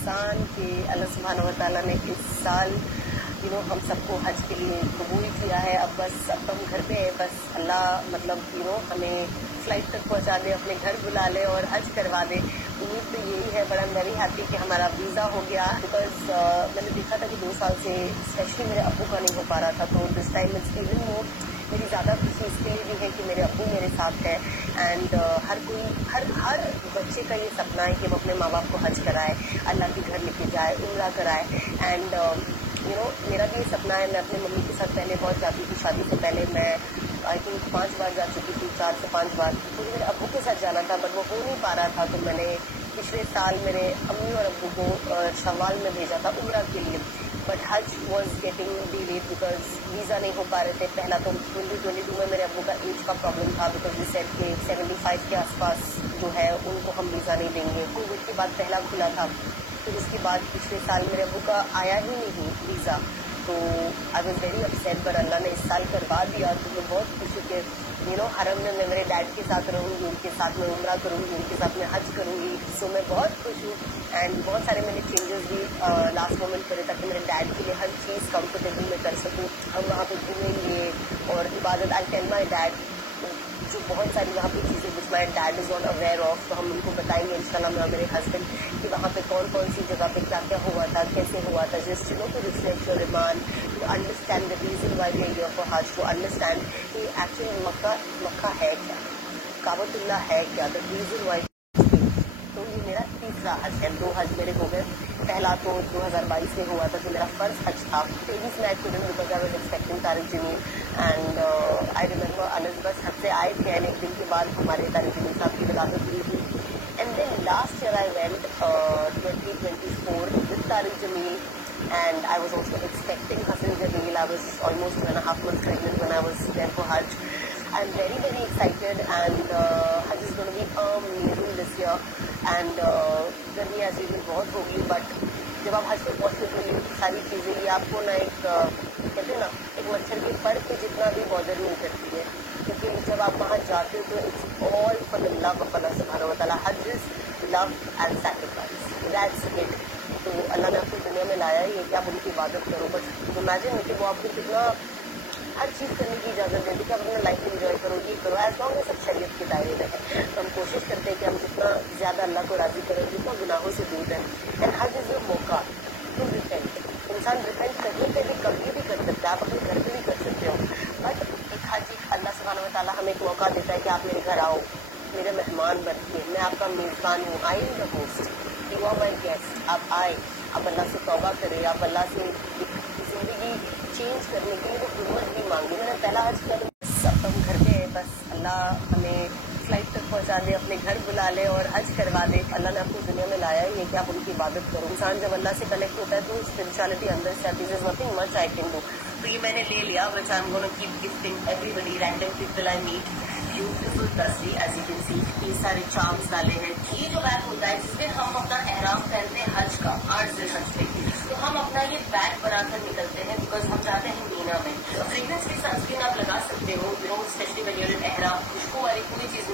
एहसान कि अल्लाह सुब्हानहू व तआला ने इस साल हम सबको हज के लिए कबूल किया है। अब हम घर पे है, बस अल्लाह हमें फ्लाइट तक पहुंचा दे, अपने घर बुला ले और हज करवा दे। उम्मीद तो यही है, बड़ा वेरी हैप्पी कि हमारा वीज़ा हो गया। बिकॉज मैंने देखा था कि 2 साल से स्पेशली मेरे अब्बू का नहीं हो पा रहा था, तो this time it's even more मेरी ज़्यादा खुशी इसके लिए भी है कि मेरे अब्बू मेरे साथ है। एंड हर बच्चे का ये सपना है कि वो अपने माँ बाप को हज कराए, अल्लाह के घर लेके जाए, उम्रा कराए। एंड मेरा भी ये सपना है। मैं अपनी मम्मी के साथ पहले बहुत जाती थी, शादी से पहले मैं आई थिंक 5 बार जा चुकी थी, 4 से 5 बार। मुझे मेरे अब्बू के साथ जाना था, बट वो हो नहीं पा रहा था, तो मैंने पिछले साल मेरे अम्मी और अब्बू को शव्वाल में भेजा था उम्रा के लिए। बट हज was getting delayed because visa नहीं हो पा रहे थे। पहला तो 2022 में मेरे अब्बू का एज का प्रॉब्लम था, बिकॉज वी सेड के 75 के आसपास जो है उनको हम वीज़ा नहीं देंगे। कोविड के बाद पहला खुला था, फिर उसके बाद पिछले साल मेरे अब्बू का आया ही नहीं वीज़ा, तो आई वॉज वेरी अपसेट। पर अल्लाह ने इस साल करवा दिया, तो मैं बहुत खुश हूँ कि हरम में मैं मेरे डैड के साथ रहूँगी, उनके साथ मैं उम्रा करूँगी, उनके साथ मैं हज करूँगी। सो मैं बहुत खुश हूँ। एंड बहुत सारे मैंने चेंजेस भी लास्ट मोमेंट करे ताकि मेरे डैड के लिए हर चीज़ कंफर्टेबल मैं कर सकूँ। हम वहाँ पे घूमेंगे और इबादत, आई टेल माई डैड जो बहुत सारी वहाँ पे चीज़ें which my dad is not aware of, तो हम उनको बताएंगे इंशाल्लाह, मैं और मेरे हस्बैंड, कि वहाँ पे कौन कौन सी जगह पे क्या क्या हुआ था, कैसे हुआ था, जस्ट टू रिफ्लेक्ट योर ईमान, to understand the reason why we are here for Hajj, to understand कि एक्चुअली मक्का है क्या, काबतुल्लाह है क्या, द रीज़न वाई। तो ये मेरा तीसरा हज है। 2 हज मेरे हो गए। पहला तो 2022 में हुआ था, जो मेरा फर्स्ट हज था। 23 में I couldn't because I was expecting Tariq Jameel. And I remember Anas बस हज से आए थे, एंड एक दिन के बाद हमारे तारिक जमील साहब की विलादत हुई थी। And then last year I went 2024 with Tariq Jameel, and I was also expecting Hassan Jameel. I was almost 1.5 months pregnant when I was there for Hajj. I'm very, very excited, and Hajj is going to be amazing this year. And गर्मी as usual बहुत होगी, but जब आप हज पे पहुँचते तो ये सारी चीज़ें ये आपको ना एक कहते हैं ना, एक मच्छर के पर के जितना भी बॉदर नहीं करती है, क्योंकि जब आप वहाँ जाते हो तो it's all for the love of Allah सुब्हानहू व तआला। Hajj is love and sacrifice, that's it. तो अल्लाह ने आपको दुनिया में लाया ही है कि आप उनकी इबादत करो। बस इमेजिन कि वो आपको कितना हर चीज़ करने की इजाज़त देती है कि आप अपना लाइफ इंजॉय करो, ये करो, एज लॉन्ग एज सब शरीयत के दायरे में है। तो हम कोशिश करते हैं कि हम जितना ज़्यादा अल्लाह को राज़ी करें, जितना गुनाहों से दूर रहें। एंड हज इज़ योर मौका टू रिपेंट। इंसान रिपेंट कहीं पे भी कभी भी कर सकता है, आप अपने घर पे भी कर सकते हो, बट एक हज अल्लाह सुब्हानहू व तआला हमें एक मौका देता है कि आप मेरे घर आओ, मेरे मेहमान बनके, मैं आपका मेज़बान हूँ, I am the host, you are my guest. आप आए, आप अल्लाह से तौबा करें, आप अल्लाह से ज़िंदगी चेंज करने के लिए वो हिम्मत भी मांगी। मैंने पहला हज कर सब हम घर पे है, बस अल्लाह हमें फ्लाइट तक पहुंचा दे, अपने घर बुला ले और हज करवा दे। अल्लाह ने आपको दुनिया में लाया ही है कि आप उनकी इबादत करो। इंसान जब अल्लाह से कनेक्ट होता है तो स्पिरिचुअलिटी अंदर से आती है। There is nothing much I can do. तो ये मैंने ले लिया, which I am gonna keep gifting everybody, random people I meet. Beautiful तस्वीर एज यू कैन सी, ये सारे चार्म्स डाले हैं। ये जो बैग होता है जिस दिन हम अपना एहराम पहनते हैं हज का, 8 ज़िलहज पे, तो हम अपना ये बैग बनाकर निकलते हैं बिकॉज हम जाते हैं मीना में। फ्रेग्रेंस फ्री सनस्क्रीन आप लगा सकते हो, specially when you are in एहराम, खुशबू वाली कोई चीज़